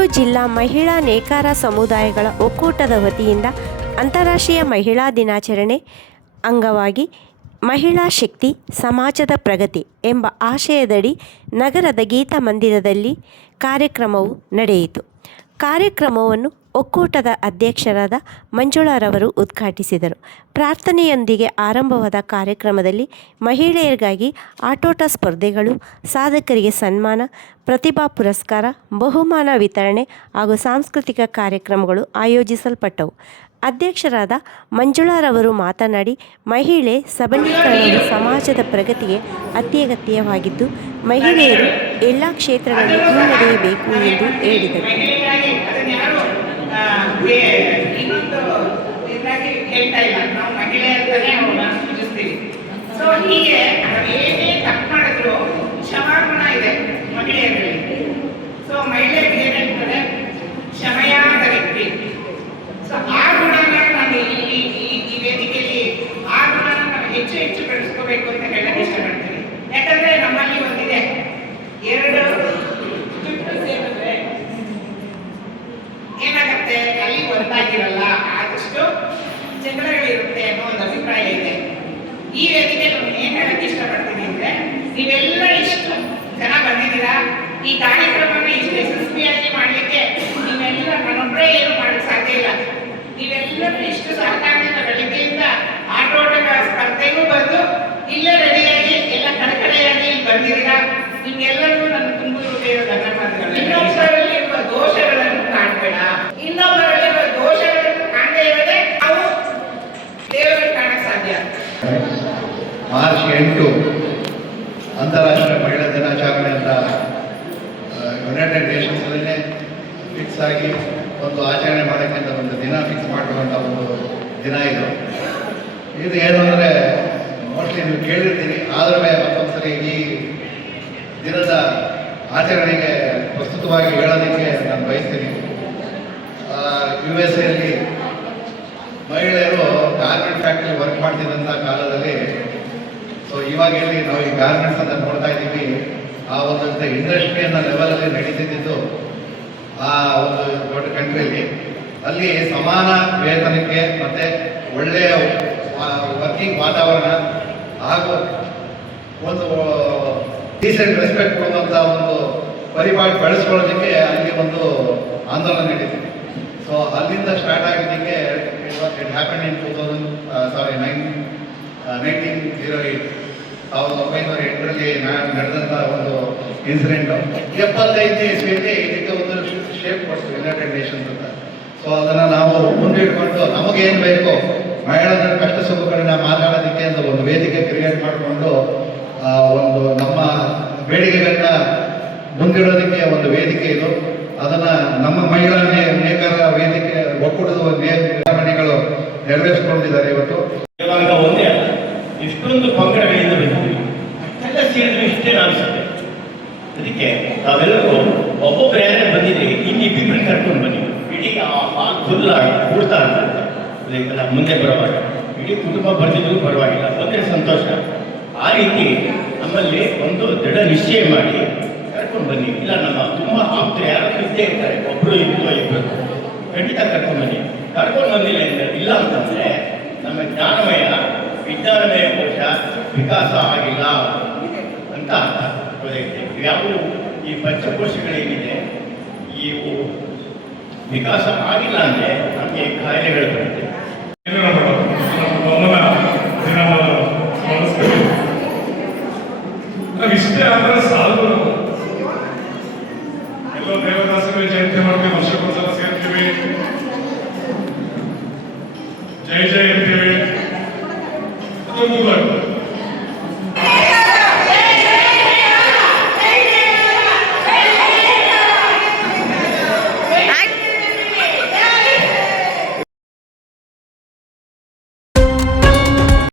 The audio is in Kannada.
ತುಮಕೂರು ಜಿಲ್ಲಾ ಮಹಿಳಾ ನೇಕಾರ ಸಮುದಾಯಗಳ ಒಕ್ಕೂಟದ ವತಿಯಿಂದ ಅಂತಾರಾಷ್ಟ್ರೀಯ ಮಹಿಳಾ ದಿನಾಚರಣೆ ಅಂಗವಾಗಿ ಮಹಿಳಾ ಶಕ್ತಿ ಸಮಾಜದ ಪ್ರಗತಿ ಎಂಬ ಆಶಯದಡಿ ನಗರದ ಗೀತಾ ಮಂದಿರದಲ್ಲಿ ಕಾರ್ಯಕ್ರಮವು ನಡೆಯಿತು. ಕಾರ್ಯಕ್ರಮವನ್ನು ಒಕ್ಕೂಟದ ಅಧ್ಯಕ್ಷರಾದ ಮಂಜುಳಾರವರು ಉದ್ಘಾಟಿಸಿದರು. ಪ್ರಾರ್ಥನೆಯೊಂದಿಗೆ ಆರಂಭವಾದ ಕಾರ್ಯಕ್ರಮದಲ್ಲಿ ಮಹಿಳೆಯರಿಗಾಗಿ ಆಟೋಟ ಸ್ಪರ್ಧೆಗಳು, ಸಾಧಕರಿಗೆ ಸನ್ಮಾನ, ಪ್ರತಿಭಾ ಪುರಸ್ಕಾರ, ಬಹುಮಾನ ವಿತರಣೆ ಹಾಗೂ ಸಾಂಸ್ಕೃತಿಕ ಕಾರ್ಯಕ್ರಮಗಳು ಆಯೋಜಿಸಲ್ಪಟ್ಟವು. ಅಧ್ಯಕ್ಷರಾದ ಮಂಜುಳಾರವರು ಮಾತನಾಡಿ, ಮಹಿಳೆ ಸಬಲೀಕರಣವು ಸಮಾಜದ ಪ್ರಗತಿಗೆ ಅತ್ಯಗತ್ಯವಾಗಿದ್ದು, ಮಹಿಳೆಯರು ಎಲ್ಲ ಕ್ಷೇತ್ರಗಳಲ್ಲಿ ಮುನ್ನಡೆಯಬೇಕು ಎಂದು ಹೇಳಿದರು. ಇನ್ನೊಂದು ಇದಾಗಿ ಹೇಳ್ತಾ ಇಲ್ಲ, ನಾವು ಮಹಿಳೆ ಅಂತಾನೆ ಅವ್ರನ್ನ ಸೂಚಿಸ್ತೀವಿ. ಸೊ ಹೀಗೆ ಏನೇ ತಪ್ಪು ಮಾಡಿದ್ರು ಕ್ಷಮಾಗುಣ ಇದೆ ಮಹಿಳೆಯರಲ್ಲಿ. ಸೊ ಮಹಿಳೆಯರಿಗೆ ಏನ್ ಹೇಳ್ತಾರೆ, ಕ್ಷಮೆಯಾದ ವ್ಯಕ್ತಿ. ಸೊ ಆ ಗುಣನ ನಾನು ಈ ವೇದಿಕೆಯಲ್ಲಿ ಆ ಗುಣನ ನಾವು ಹೆಚ್ಚು ಹೆಚ್ಚು ಬೆಳೆಸ್ಕೋಬೇಕು ಅಂತ ಹೇಳಕ್ ಇಷ್ಟಪಡ್ತೀನಿ. ಯಾಕಂದ್ರೆ ನಮ್ಮಲ್ಲಿ ಒಂದಿದೆ, ಎರಡು ಜುಟ್ಟು ಸೇರಿದ್ರೆ ಏನಾಗತ್ತೆ, ಅಲ್ಲಿ ಒಂದಾಗಿರಲ್ಲ, ಆದಷ್ಟು ಜಗಳಗಳಿರುತ್ತೆ ಅನ್ನೋ ಒಂದು ಅಭಿಪ್ರಾಯ ಇದೆ. ಈ ವೇದಿಕೆ ನಾನು ಏನ್ ಹೇಳಕ್ ಇಷ್ಟಪಡ್ತೀನಿ ಅಂದ್ರೆ, ನೀವೆಲ್ಲ ಇಷ್ಟು ಜನ ಬಂದಿದ್ದೀರಾ, ಈ ಕಾರ್ಯಕ್ರಮನ ಇಷ್ಟು ಯಶಸ್ವಿಯಾಗಿ ಮಾಡ್ಲಿಕ್ಕೆ ನೀವೆಲ್ಲ ನಾನೊಬ್ಬರೇ ಏನು ಮಾಡಕ್ ಸಾಧ್ಯ ಇಲ್ಲ. ನೀವೆಲ್ಲರೂ ಇಷ್ಟು ಸಹಕಾರದಿಂದ ಬೆಳಗ್ಗೆಯಿಂದ ಆಟೋಟಗಳ ಸ್ಪರ್ಧೆಗೂ ಬಂದು ಇಲ್ಲೇ ರೆಡಿಯಾಗಿ ಎಲ್ಲ ಕಡೆಕಡೆಯಾಗಿ ಬಂದಿದ್ದೀರಾ. ನಿಮ್ಗೆಲ್ಲರಿಗೂ ನನ್ನ ತುಂಬ ಹೃದಯದ ಧನ್ಯವಾದಗಳು. ಇನ್ನೊಬ್ಬರಲ್ಲಿರುವ ದೋಷಗಳನ್ನು ಕಾಣಬೇಡ, ಇನ್ನೊಬ್ಬರಲ್ಲಿರುವ ದೋಷಗಳನ್ನು ಕಾಣದೇ ಇರೋದೇ ನಾವು ದೇವರಲ್ಲಿ ಕಾಣಕ್ ಸಾಧ್ಯ. ಮಾರ್ಚ್ 8 ಅಂತಾರಾಷ್ಟ್ರೀಯ ಮಹಿಳಾ ದಿನಾಚರಣೆ ಅಂತ ಯುನೈಟೆಡ್ ನೇಷನ್ಸ್ ಅಲ್ಲೇ ಫಿಕ್ಸ್ ಆಗಿ ಒಂದು ಆಚರಣೆ ಮಾಡೋಕ್ಕಿಂತ ಒಂದು ದಿನ ಫಿಕ್ಸ್ ಮಾಡುವಂಥ ಒಂದು ದಿನ ಇದು. ಇದು ಏನು ಅಂದರೆ, ಮೋಸ್ಟ್ಲಿ ನೀವು ಕೇಳಿರ್ತೀರಿ, ಆದರೂ ಮತ್ತೊಂದ್ಸರಿ ಈ ದಿನದ ಆಚರಣೆಗೆ ಪ್ರಸ್ತುತವಾಗಿ ಹೇಳೋದಕ್ಕೆ ನಾನು ಬಯಸ್ತೀನಿ. USA ಅಲ್ಲಿ ಮಹಿಳೆಯರು ಗಾರ್ಮೆಂಟ್ ಫ್ಯಾಕ್ಟ್ರಿ ವರ್ಕ್ ಮಾಡ್ತಿದ್ದಂಥ ಕಾಲದಲ್ಲಿ, ಸೊ ಇವಾಗ ಎಲ್ಲಿ ನಾವು ಈ ಗಾರ್ಮೆಂಟ್ಸ್ ಅಂತ ನೋಡ್ತಾ ಇದ್ದೀವಿ, ಆ ಒಂದು ಇಂಡಸ್ಟ್ರಿಯನ್ನ ಲೆವೆಲಲ್ಲಿ ನಡೀತಿದ್ದು ಆ ಒಂದು ದೊಡ್ಡ ಕಂಟ್ರಿಯಲ್ಲಿ, ಅಲ್ಲಿ ಸಮಾನ ವೇತನಕ್ಕೆ ಮತ್ತು ಒಳ್ಳೆಯ ವರ್ಕಿಂಗ್ ವಾತಾವರಣ ಹಾಗೂ ಒಂದು ಡೀಸೆಂಟ್ ರೆಸ್ಪೆಕ್ಟ್ ಕೊಡುವಂಥ ಒಂದು ಪರಿಪಾಠ ಬೆಳೆಸ್ಕೊಳ್ಳೋದಕ್ಕೆ ಅಲ್ಲಿ ಒಂದು ಆಂದೋಲನ ನಡೀತಿದೆ. ಸೊ ಅಲ್ಲಿಂದ ಸ್ಟಾರ್ಟ್ ಆಗಿದ್ದಕ್ಕೆ ಇಟ್ ಹ್ಯಾಪನ್ ಇನ್ 1908 1908ರಲ್ಲಿ ನಡೆದಂಥ ಒಂದು ಇನ್ಸಿಡೆಂಟು. 75ನೇ ಇಸ್ವಿಯಲ್ಲಿ ಇದಕ್ಕೆ ಒಂದು ಶೇಪ್ ಕೊಡ್ತೀವಿ ಯುನೈಟೆಡ್ ನೇಷನ್ಸ್ ಅಂತ. ಸೊ ಅದನ್ನು ನಾವು ಮುಂದಿಟ್ಕೊಂಡು ನಮಗೇನು ಬೇಕು, ಮಹಿಳೆಯರ ಕಷ್ಟ ಸುಖಗಳನ್ನ ಮಾತಾಡೋದಕ್ಕೆ ಅಂತ ಒಂದು ವೇದಿಕೆ ಕ್ರಿಯೇಟ್ ಮಾಡಿಕೊಂಡು ಒಂದು ನಮ್ಮ ಬೇಡಿಕೆಗಳನ್ನ ಮುಂದಿಡೋದಕ್ಕೆ ಒಂದು ವೇದಿಕೆ ಇದು. ಅದನ್ನು ನಮ್ಮ ಮಹಿಳಾ ನೇಕಾರ ವೇದಿಕೆ ಒಕ್ಕೂಟದ ನಿರ್ವಹಣೆಗಳು ನೆರವೇರಿಸಿಕೊಂಡಿದ್ದಾರೆ. ಇವತ್ತು ಇವಾಗ ಒಂದೇ ಅಲ್ಲ, ಇಷ್ಟೊಂದು ಪಂಗಡಗಳಿಂದ ಬಂದಿದ್ದೀವಿ, ಎಲ್ಲ ಸೇರಿದ್ರು ಇಷ್ಟೇ ಅನಿಸುತ್ತೆ. ಅದಕ್ಕೆ ನಾವೆಲ್ಲರೂ ಒಬ್ಬೊಬ್ಬರು ಯಾರೇ ಬಂದಿದ್ರೆ ಇನ್ನಿಬ್ಬಿಬ್ಬರು ಕರ್ಕೊಂಡು ಬನ್ನಿ, ಇಡೀ ಹಾಲ್ ಫುಲ್ ಆಗಿ ಕೂಡ್ತಾ ಇರ್ತಾರೆ. ಮುಂದೆ ಬರುವಾಗ ಇಡೀ ಕುಟುಂಬ ಬರ್ತಿದ್ರು ಪರವಾಗಿಲ್ಲ, ಒಂದೇ ಸಂತೋಷ. ಆ ರೀತಿ ನಮ್ಮಲ್ಲಿ ಒಂದು ದೃಢ ನಿಶ್ಚಯ ಮಾಡಿ ಕರ್ಕೊಂಡು ಬನ್ನಿ. ಇಲ್ಲ ನಮ್ಮ ತುಂಬ ಆಪ್ತರು ಯಾರು ಇದ್ದೇ ಇರ್ತಾರೆ, ಒಬ್ಬರು ಇಬ್ಬರು ಖಂಡಿತ ಕರ್ಕೊಂಡು ಬನ್ನಿ. ಕರ್ಕೊಂಡು ಬಂದಿಲ್ಲ ಇಲ್ಲ ಅಂತಂದರೆ ನಮ್ಮ ಜ್ಞಾನಮಯ ವಿಜ್ಞಾನಮಯ ಕೋಶ ವಿಕಾಸ ಆಗಿಲ್ಲ ಅಂತ ಗೊತ್ತಾಗುತ್ತೆ. ಯಾವುವು ಈ ಪಂಚಕೋಶಗಳೇನಿದೆ ಇವು ವಿಕಾಸ ಆಗಿಲ್ಲ ಅಂದರೆ ನಮಗೆ ಕಾಯಿಲೆಗಳು ಬರುತ್ತೆ. ಇಷ್ಟೇ ಆದರೆ ಸಾಲು. ಎಲ್ಲೋ ದೇವದಾಸರ ಜಯಂತಿ